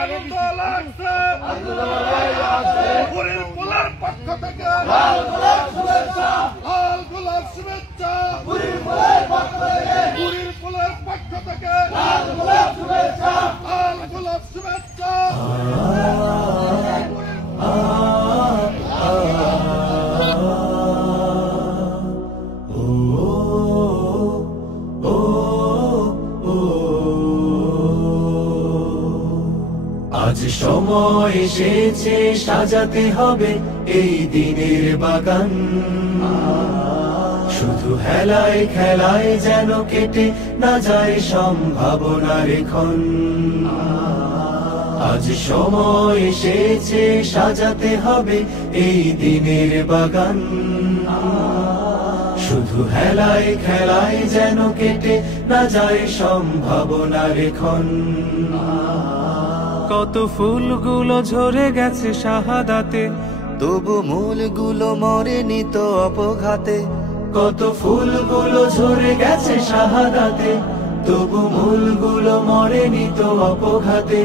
আনন্দ লাগছে পুরীর পোলার পক্ষ থেকে লাল গোলাপ শুভেচ্ছা পুরীর পোলার পক্ষ থেকে লাল গোলাপ শুভেচ্ছা আজ সময় এসেছে সাজাতে হবে এই দিনের বাগান শুধু হেলায় খেলায় যেন কেটে না যায় সম্ভাবনার ক্ষণ আজ সময় এসেছে সাজাতে হবে এই দিনের বাগান শুধু হেলায় খেলায় যেন কেটে না যায় সম্ভাবনার ক্ষণ কত ফুলগুলো ঝরে গেছে শাহাদাতে তবু মূলগুলো মরেনি তো অপঘাতে কত ফুলগুলো ঝরে গেছে শাহাদাতে তবু মূলগুলো মরেনি তো অপঘাতে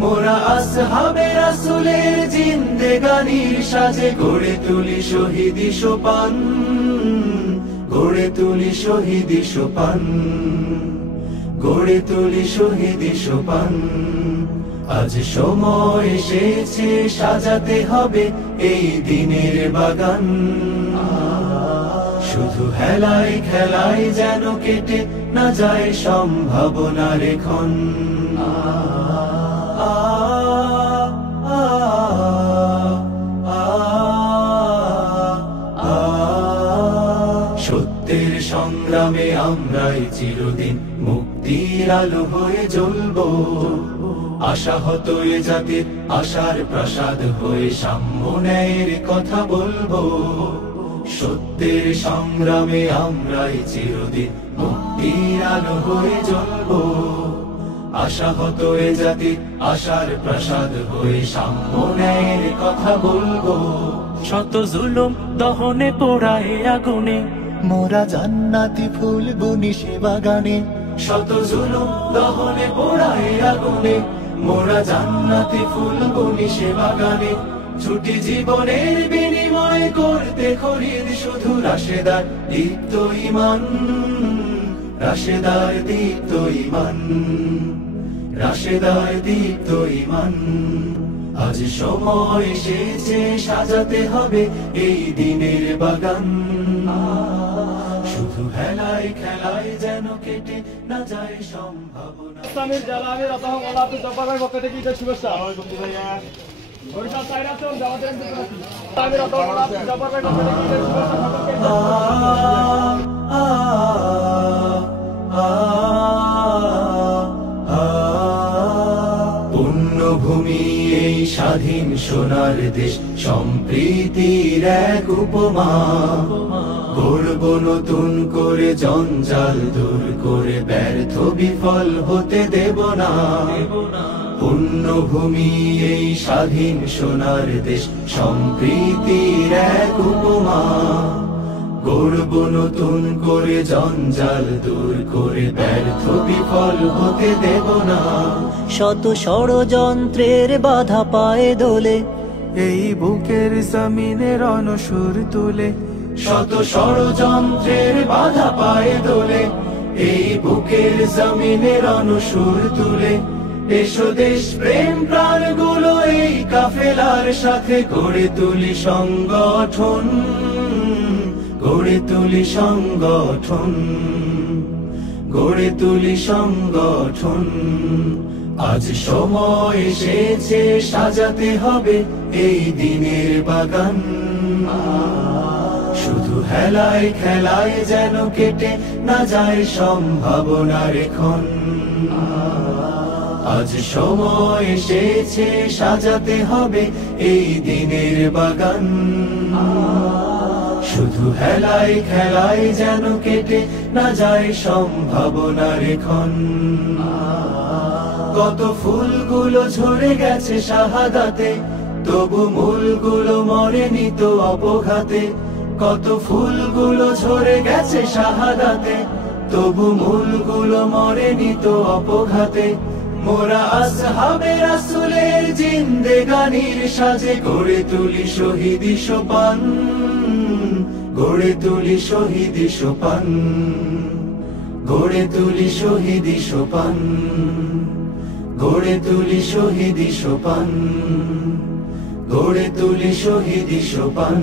মোরা আসহাবে রাসূলের জিন্দেগানির সাজে গড়ে তুলি শহীদি সোপান গড়ে তুলি শহীদি সোপান গড়ে তুলি শহীদি সোপান আজ সময় এসেছে সাজাতে হবে এই দিনের বাগান শুধু হেলায় খেলায় যেন কেটে না যায় সম্ভাবনার ক্ষণ সত্যের সংগ্রামে আমরাই চিরদিন মুক্তির আলো হয়ে জ্বলবো আশাহত এ জাতির আশার প্রাসাদ হয়ে সাম্য ন্যায়ের কথা বলবো সত্যের সংগ্রামে আমরাই চিরদিন মুক্তির আলো হয়ে জ্বলবো আশাহত এ জাতির আশার প্রাসাদ হয়ে সাম্য ন্যায়ের কথা বলবো শত জুলুম দহনে পোড়ায় আগুনে মোরা জান্নাতি ফুল বুনি সে বাগানে শত জুলুম দহনে পোড়ায় আগুনে মোরা জান্নাতি ফুল বুনি সে বাগানে ছুটি জীবনের বিনিময় করতে খরিদ শুধু রাশেদার দীপ্ত ঈমান রাশেদার দীপ্ত ঈমান রাশেদার দীপ্ত ঈমান আজ সময় এসেছে সাজাতে হবে এই দিনের বাগান শুধু হেলায় খেলায় যেন কেটে না যায় সম্ভাবনা ইসলামের জালালের আল্লাহ ওয়ালা আব্দুল জব্বার ভাই পক্ষ থেকে ঈদের শুভেচ্ছা বরিশাল সাইরাচন জামাতের ইসলামের আল্লাহ ওয়ালা আব্দুল জব্বার ভাই পক্ষ থেকে ঈদের শুভেচ্ছা পুণ্যভূমি এই স্বাধীন সোনার দেশ সম্প্রীতির এক উপমা গড়ব নতুন করে জঞ্জাল দূর করে ব্যর্থ বিফল হতে দেব না পুণ্যভূমি এই স্বাধীন সোনার দেশ সম্প্রীতির এক উপমা গড়ব নতুন করে জঞ্জাল দূর করে ব্যর্থ বিফল হতে দেব না শত ষড়যন্ত্রের বাধা পায়ে দোলে এই বুকের জমিনে রণসুর তুলে শত ষড়যন্ত্রের বাধা পায়ে দোলে এই বুকের জমিনে রণসুর তুলে এসো দেশ প্রেম প্রাণ গুলো এই কাফেলার সাথে গড়ে তুলি সংগঠন গড়ে তুলি সংগঠন গড়ে তুলি সংগঠন আজ সময় এসেছে সাজাতে হবে এই দিনের বাগান শুধু হেলায় খেলায় যেন কেটে না যায় সম্ভাবনার ক্ষণ আজ সময় এসেছে সাজাতে হবে এই দিনের বাগান শুধু হেলায় খেলায় যেন কেটে না যায় সম্ভাবনার ক্ষণ কত ফুলগুলো ঝরে গেছে শাহাদাতে তবু মূলগুলো মরেনি তো অপঘাতে কত ফুলগুলো ঝরে গেছে শাহাদাতে তবু মূলগুলো মরেনি তো অপঘাতে মোরা আসহাবে রাসূলের জিন্দেগানির সাজে গড়ে তুলি শহীদি সোপান, গড়ে তুলি শহীদি সোপান, গড়ে তুলি শহীদি সোপান, গড়ে তুলি শহীদি সোপান, গড়ে তুলি শহীদি সোপান।